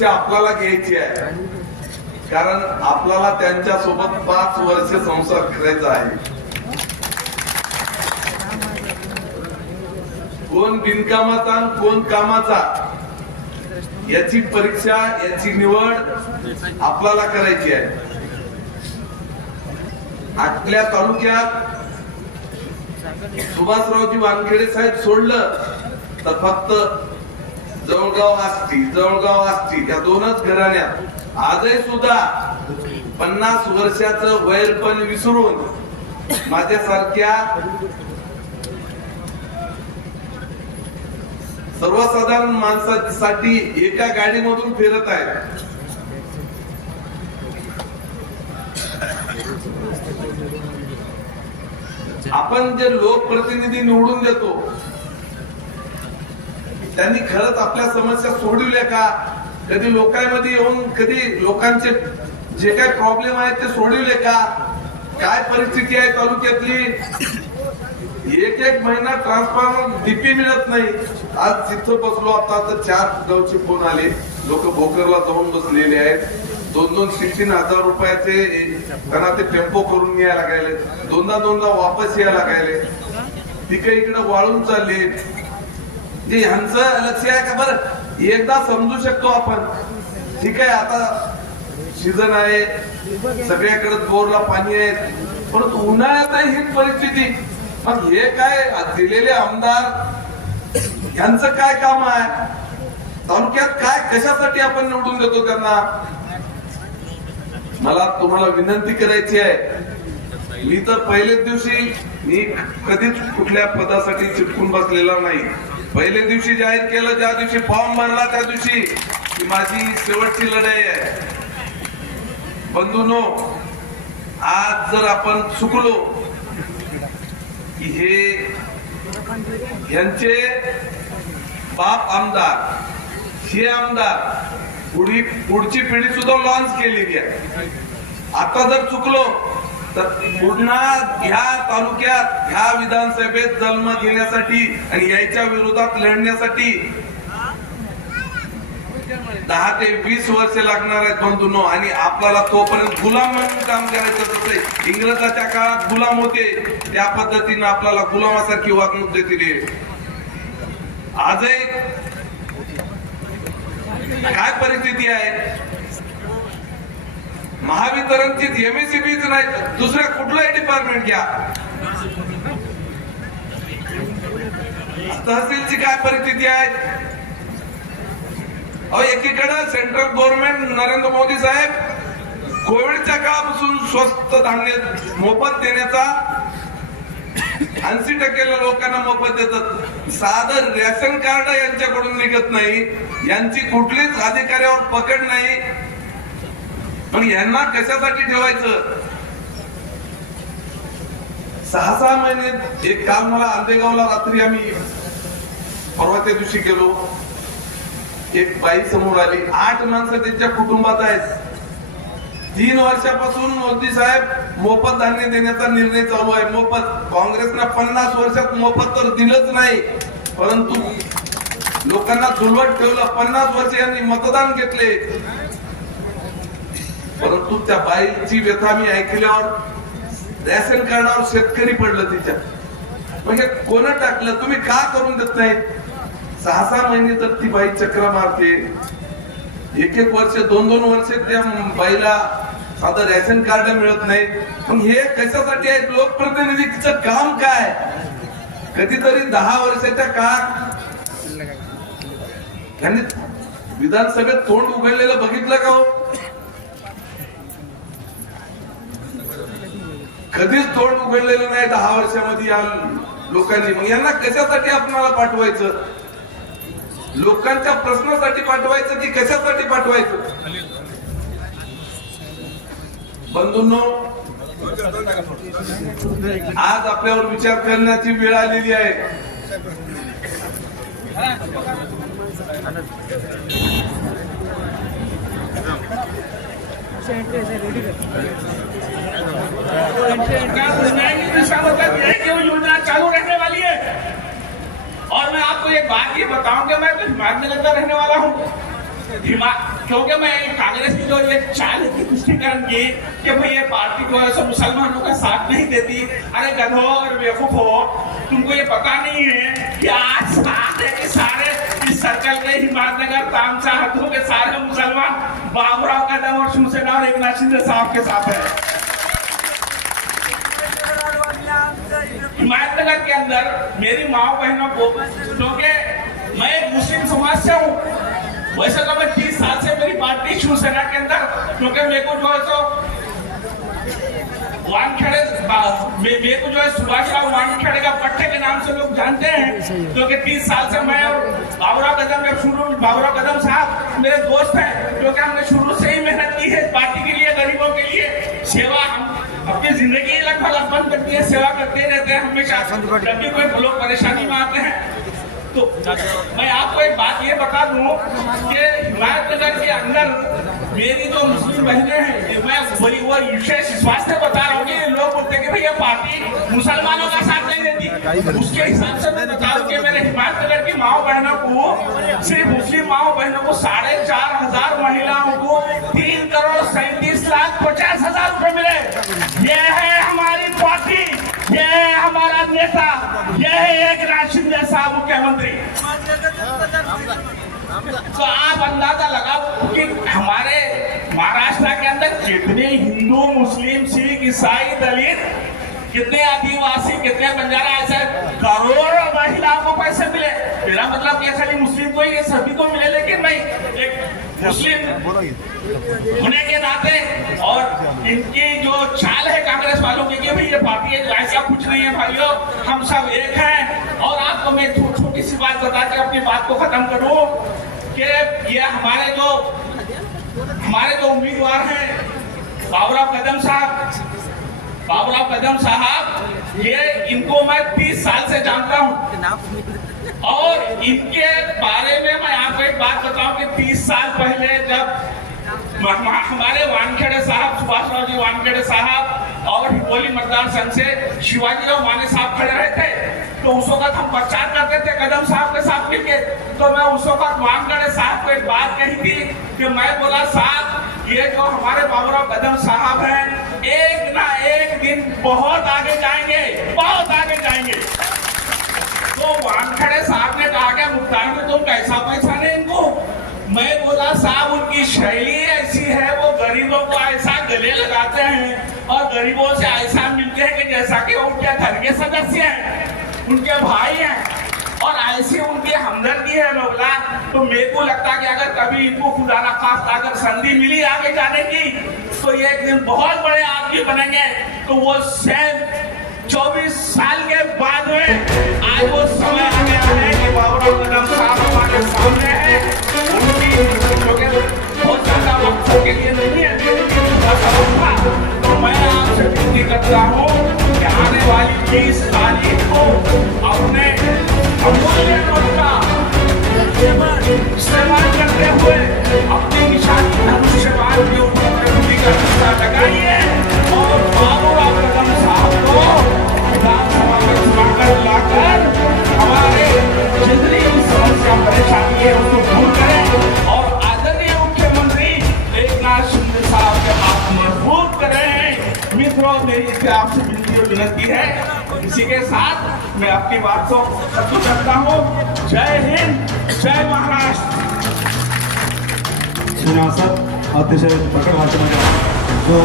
परीक्षा आपल्याला घ्यायची आहे, कारण आपल्याला त्यांच्या सोबत 5 वर्ष संसार करायचा आहे. कोण बिनकामाचा कोण कामाचा याची परीक्षा, याची निवड आपल्याला करायची आहे. आपल्या तालुक्यात सुभाषरावजी वानखेडे साहेब सोडलं तर फक्त जळगाव आष्टी त्या 2च घराण्यात आजही सुद्धा 50 वर्षाचं वैरपण विसरून माझ्यासारख्या सर्वसाधारण माणसासाठी एका गाडीमधून फिरत आहेत. आपण जे लोकप्रतिनिधी निवडून देतो त्यांनी खरंच आपल्या समस्या सोडविल्या का? कधी लोकांमध्ये येऊन कधी लोकांचे जे काही प्रॉब्लेम आहेत ते सोडविले का? काय परिस्थिती आहे तालुक्यातली? एक महिना ट्रान्सफॉर्मर डीपी मिळत नाही. आज तिथं बसलो आता तर 4 गावचे फोन आले, लोक भोकरला जाऊन बसलेले आहेत. 2-2 हजार रुपयाचे त्यांना ते टेम्पो करून यायला लागले, दोनदा वापस यायला लागले. तिकडे इकडे वाळून चालले. जे ह्यांचं लक्ष आहे का? बरं एकदा समजू शकतो आपण, ठीक आहे आता सीझन आहे, सगळ्याकडे बोरला पाणी आहे, परंतु उन्हाळ्यात ही परिस्थिती. मग हे काय दिलेले आमदार यांचं काय काम आहे? तालुक्यात काय कशासाठी आपण निवडून देतो त्यांना? मला तुम्हाला विनंती करायची आहे, मी तर पहिल्याच दिवशी मी कधीच कुठल्या पदासाठी चिटकून बसलेला नाही. पहिल्या दिवशी जाहीर केलं, ज्या दिवशी फॉर्म भरला त्या दिवशी की माझी शेवटची लढाई आहे. बंधूंनो, आज जर आपण चुकलो की हे यांचे बाप आमदार, हे आमदार, पुढची पिढी सुद्धा लॉन्च केलेली आहे. आता जर चुकलो तर पुन्हा ह्या तालुक्यात ह्या विधानसभेत जन्म घेण्यासाठी आणि याच्या विरोधात लढण्यासाठी 10 ते 20 वर्ष लागणार आहेत बंधूंनो. आणि आपल्याला तोपर्यंत गुलाम म्हणून काम करायचं. तसं इंग्रजाच्या काळात गुलाम होते, त्या पद्धतीने आपल्याला गुलामासारखी वागणूक देतील. आजही काय परिस्थिती आहे? महावितरणची एमएससीबीच नाही, दुसऱ्या कुठलाही डिपार्टमेंट घ्या, तहसीलची काय परिस्थिती आहे? एकीकडे सेंट्रल गव्हर्नमेंट नरेंद्र मोदी साहेब कोविडच्या काळापासून स्वस्त धान्य मोफत देण्याचा 80% लोकांना मोफत देतात. साधं रेशन कार्ड यांच्याकडून निघत नाही, यांची कुठलीच अधिकाऱ्यावर पकड नाही. पण यांना कशासाठी ठेवायचं? 6-6 महिने. एक काल मला आंबेगावला रात्री आम्ही परवाच्या दिवशी गेलो, एक बाई समोर आली, 8 माणसं त्यांच्या कुटुंबात आहेत. 3 वर्षापासून मोदी साहेब मोफत धान्य देण्याचा निर्णय चालू आहे. मोफत. काँग्रेसनं 50 वर्षात मोफत तर दिलंच नाही, परंतु लोकांना झुलवत ठेवलं. 50 वर्ष यांनी मतदान घेतले, परंतु त्या बाईची व्यथा मी ऐकल्यावर रेशन कार्डावर शेतकरी पडलं तिच्या. म्हणजे कोण टाकलं? तुम्ही का करून देत नाही? 6-6 महिने तर ती बाई चक्र मारते. 1-1 वर्ष 2-2 वर्ष त्या बाईला साधं रेशन कार्ड मिळत नाही. पण हे कशासाठी आहे? लोकप्रतिनिधीचं काम काय? कधीतरी 10 वर्षाच्या काळात त्यांनी विधानसभेत तोंड उघडलेलं बघितलं का हो? कधीच तोंड उघडलेलं नाही 10 वर्षामध्ये या लोकांनी. मग यांना कशासाठी आपणाला पाठवायचं? लोकांच्या प्रश्नासाठी पाठवायचं की कशासाठी पाठवायचं? बंधूंनो, आज आपल्यावर विचार करण्याची वेळ आलेली आहे. योजना चालू रहने वाली है और मैं आपको एक बात ये बताऊं कि मैं तो हिमायतनगर का रहने वाला हूँ क्योंकि मैं कांग्रेस की जो ये चाल की तुष्टिकरण की कि भाई ये पार्टी जो है सो मुसलमानों का साथ नहीं देती। अरे गधो और बेवकूफ हो, तुमको ये पता नहीं है कि आज सारे के सारे इस सर्कल के हिम्मतनगर तामसा हथों के सारे मुसलमान बाबूराव कदम और शिवसेना और एकनाथ शिंदे साहब के साथ है। हिम्मतनगर के अंदर मेरी माँ बहनों को, क्योंकि मैं एक मुस्लिम समाज से हूँ, वैसे तो मैं 30 साल से मेरी पार्टी शिवसेना के अंदर, क्योंकि मेरे को जो है तो वानखेड़े मेरे को जो है सुभाषराव वानखेड़े का पट्टे के नाम से लोग जानते हैं, क्योंकि 30 साल से मैं और बाबूराव कदम साहब मेरे दोस्त हैं, क्योंकि हमने शुरू से ही मेहनत की है पार्टी के लिए, गरीबों के लिए सेवा। हम अपनी जिंदगी लगभग अर्पण करती है, सेवा करते रहते हैं हमेशा, जब भी कोई लोग परेशानी में आते हैं। तो मैं आपको एक बात ये बता दूं कि हिम्मतनगर के अंदर मेरी जो मुस्लिम बहनें हैं, मैं बड़ी वो विशेष विश्वास से बता रहा हूँ कि लोग बोलते हैं कि भैया पार्टी मुसलमानों का साथ नहीं देती, उसके हिसाब से मैं बता दूं कि मेरे हिम्मतनगर की माओ बहनों को, सिर्फ मुस्लिम माओ बहनों को 4,500 महिलाओं को 3,37,50,000 रुपए मिले। ये है हमारी पार्टी, ये है हमारा नेता, ये है एकनाथ शिंदे साहब मुख्यमंत्री। तो आप अंदाजा लगाओ कि हमारे महाराष्ट्र के अंदर कितने हिंदू, मुस्लिम, सिख, ईसाई, दलित, कितने आदिवासी, कितने बंजारा, ऐसे करोड़ों महिलाओं को पैसे मिले। मेरा मतलब ये खाली मुस्लिम को ही, सभी को मिले, लेकिन मैं एक मुस्लिम होने के नाते और इनकी जो चाल है कांग्रेस वालों की कि भाई ये पार्टी है, ऐसा कुछ नहीं है भाइयों, हम सब एक हैं। और आपको मैं छोटी सी बात बता के अपनी बात को खत्म करूं कि ये हमारे जो उम्मीदवार हैं बाबूराव कदम साहब, ये इनको मैं 30 साल से जानता हूं और इनके बारे में मैं आपको एक बात बताऊं कि 30 साल पहले जब हमारे वानखेड़े साहब, सुभाषराव जी वानखेड़े साहब और हिंगोली मतदार संघ से शिवाजीराव माने साहब खड़े रहे थे, तो उस वक्त हम प्रचार करते थे कदम साहब के साथ मिलके। तो मैं उस वक्त वानखेड़े साहब को एक बात कही थी कि मैं बोला, साहब ये जो हमारे बाबूराव कदम साहब हैं, एक ना एक दिन बहुत आगे जाएंगे, बहुत आगे जाएंगे। तो वानखेड़े साहब ने कहा कि मुख्तार में तुम कैसा पैसा नहीं इनको? मैं बोला, साहब उनकी शैली ऐसी है, वो गरीबों को ऐसा गले लगाते हैं और गरीबों से ऐसा मिलते हैं कि जैसा कि वो उनके घर के सदस्य हैं, उनके भाई हैं, और ऐसी उनकी हमदर्दी है। मैं बोला, तो मेरे को लगता कि अगर कभी इनको खुदा ना खास्ता अगर संधि मिली आगे जाने की, तो ये एक दिन बहुत बड़े आदमी बनेंगे। तो वो सेम 24 साल के बाद में आज वो समय आ गया है कि बाबूराव कदम साहब हमारे सामने है। बहुत ज्यादा वक्त के लिए नहीं है, तो मैं आपसे विनती करता हूँ कि आने वाली 20 तारीख को अपने अमूल्य वोट का इस्तेमाल करते हुए अपनी निशानी धनुष्यबाण के ऊपर का हिस्सा लगाइए और बाबूराव कदम साहब को विधानसभा में चुनाकर लाकर हमारे जितनी भी समस्या परेशानी है उसको दूर करें और आदरणीय मुख्यमंत्री एकनाथ शिंदे साहब के हाथ मजबूत करें। मित्रों, मेरी आपसे विनती है। इसी के साथ मैं अपनी बात को खत्म करता हूँ। जय हिंद, जय महाराष्ट्र। श्रीनिवास अतिशय प्रकट भाषणाने जो